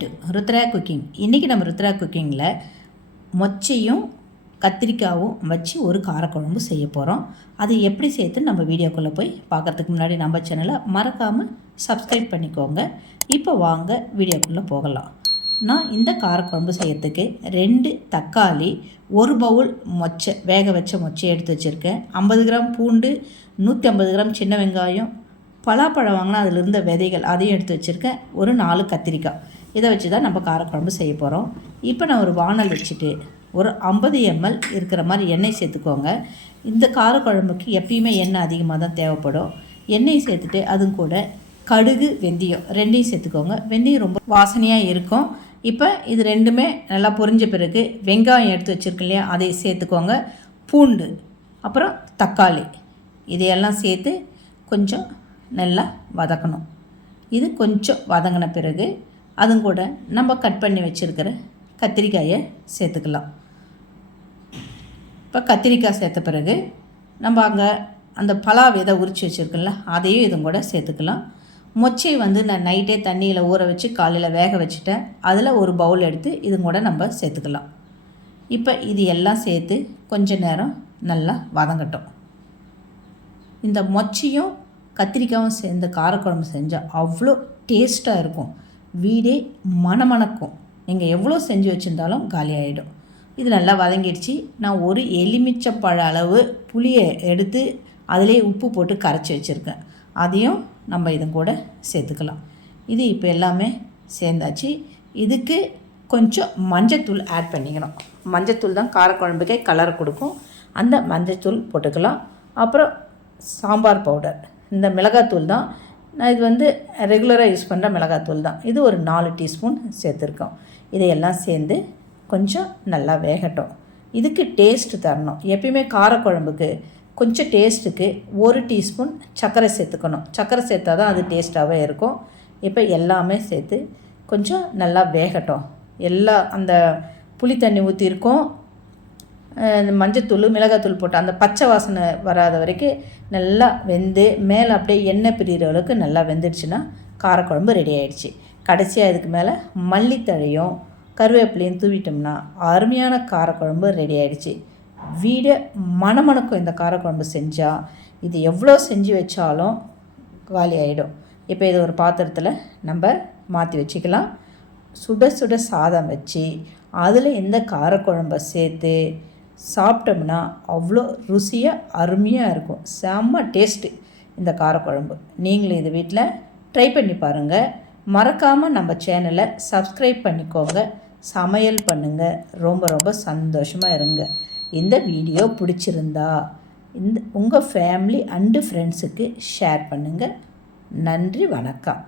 To Rudra cooking. இன்றைக்கி நம்ம ருத்ரா குக்கிங்கில் மொச்சையும் கத்திரிக்காயும் வச்சு ஒரு காரக்குழம்பு செய்ய போகிறோம். அது எப்படி சேர்த்து நம்ம வீடியோக்குள்ளே போய் பார்க்குறதுக்கு முன்னாடி நம்ம சேனலை மறக்காமல் சப்ஸ்கிரைப் பண்ணிக்கோங்க. இப்போ வாங்க வீடியோக்குள்ளே போகலாம். நான் இந்த காரக்குழம்பு செய்யறதுக்கு 2 தக்காளி, 1 பவுல் மொச்சை, வேக வச்ச மொச்சை எடுத்து வச்சுருக்கேன். 50 கிராம் பூண்டு, 150 கிராம் சின்ன வெங்காயம், பலாப்பழம் வாங்கினா அதில் இருந்த விதைகள் அதையும் எடுத்து வச்சுருக்கேன். ஒரு 4 கத்திரிக்காய். இதை வச்சு தான் நம்ம காரக்குழம்பு செய்ய போகிறோம். இப்போ நான் ஒரு வானல் வச்சுட்டு ஒரு 50 ml இருக்கிற மாதிரி எண்ணெய் சேர்த்துக்கோங்க. இந்த காரக்குழம்புக்கு எப்பயுமே எண்ணெய் அதிகமாக தான் தேவைப்படும். எண்ணெய் சேர்த்துட்டு அதுவும் கூட கடுகு, வெந்தயம் ரெண்டையும் சேர்த்துக்கோங்க. வெந்தயம் ரொம்ப வாசனையாக இருக்கும். இப்போ இது ரெண்டுமே நல்லா பொரிஞ்ச பிறகு வெங்காயம் எடுத்து வச்சுருக்கு இல்லையா, அதை சேர்த்துக்கோங்க. பூண்டு, அப்புறம் தக்காளி, இதையெல்லாம் சேர்த்து கொஞ்சம் நல்லா வதக்கணும். இது கொஞ்சம் வதங்கின பிறகு அதுவும் கூட நம்ம கட் பண்ணி வச்சுருக்கிற கத்திரிக்காயை சேர்த்துக்கலாம். இப்போ கத்திரிக்காய் சேர்த்த பிறகு நம்ம அங்கே அந்த பலா விதை உரித்து வச்சுருக்கோம்ல, அதையும் இதுவும் கூட சேர்த்துக்கலாம். மொச்சை நான் நைட்டே தண்ணியில் ஊற வச்சு காலையில் வேக வச்சுட்டேன். அதில் ஒரு பவுல் எடுத்து இதுவும் கூட நம்ம சேர்த்துக்கலாம். இப்போ இது எல்லாம் சேர்த்து கொஞ்ச நேரம் நல்லா வதங்கட்டும். இந்த மொச்சையும் கத்திரிக்காயும் சேர்ந்த காரக்குழம்பு செஞ்சால் அவ்வளோ டேஸ்ட்டாக இருக்கும். வீடே மணமணக்கும். நீங்கள் எவ்வளோ செஞ்சு வச்சுருந்தாலும் காலி ஆகிடும். இது நல்லா வதங்கிடுச்சு. நான் ஒரு எலுமிச்சப்பழ அளவு புளியை எடுத்து அதிலே உப்பு போட்டு கரைச்சி வச்சுருக்கேன். அதையும் நம்ம இதன் கூட சேர்த்துக்கலாம். இது இப்போ எல்லாமே சேர்ந்தாச்சு. இதுக்கு கொஞ்சம் மஞ்சத்தூள் ஆட் பண்ணிக்கணும். மஞ்சத்தூள் தான் காரக்குழம்புக்கே கலர் கொடுக்கும். அந்த மஞ்சத்தூள் போட்டுக்கலாம். அப்புறம் சாம்பார் பவுடர், இந்த மிளகாத்தூள் தான். நான் இது ரெகுலராக யூஸ் பண்ணுற மிளகாத்தூள் தான். இது ஒரு 4 டீஸ்பூன் சேர்த்துருக்கோம். இதையெல்லாம் சேர்ந்து கொஞ்சம் நல்லா வேகட்டும். இதுக்கு டேஸ்ட்டு தரணும். எப்பயுமே காரக்குழம்புக்கு கொஞ்சம் டேஸ்ட்டுக்கு 1 டீஸ்பூன் சர்க்கரை சேர்த்துக்கணும். சர்க்கரை சேர்த்தா தான் அது டேஸ்ட்டாகவே இருக்கும். இப்போ எல்லாமே சேர்த்து கொஞ்சம் நல்லா வேகட்டும். அந்த புளி தண்ணி ஊற்றிருக்கோம், மஞ்சத்தூள், மிளகாத்தூள் போட்டு அந்த பச்சை வாசனை வராத வரைக்கும் நல்லா வெந்து மேலே அப்படியே எண்ணெய் பிரிகிற அளவுக்கு நல்லா வெந்துடுச்சுன்னா காரக்குழம்பு ரெடி ஆகிடுச்சு. கடைசியாக இதுக்கு மேலே மல்லித்தழையும் கருவேப்பிலையும் தூவிட்டோம்னா அருமையான காரக்குழம்பு ரெடி ஆகிடுச்சு. வீடை மணமணக்கும். இந்த காரக்குழம்பு செஞ்சால் இது எவ்வளோ செஞ்சு வச்சாலும் காலி ஆகிடும். இப்போ இது ஒரு பாத்திரத்தில் நம்ம மாற்றி வச்சுக்கலாம். சுட சுட சாதம் வச்சு அதில் இந்த காரக்குழம்பை சேர்த்து சாப்பிட்டோம்னா அவ்வளோ ருசியாக அருமையாக இருக்கும். செம்ம டேஸ்ட்டு இந்த காரக்குழம்பு. நீங்களும் இது வீட்டில் ட்ரை பண்ணி பாருங்கள். மறக்காமல் நம்ம சேனலை சப்ஸ்கிரைப் பண்ணிக்கோங்க. சமையல் பண்ணுங்கள். ரொம்ப ரொம்ப சந்தோஷமாக இருங்க. இந்த வீடியோ பிடிச்சிருந்தா உங்கள் ஃபேமிலி அண்டு ஃப்ரெண்ட்ஸுக்கு ஷேர் பண்ணுங்கள். நன்றி, வணக்கம்.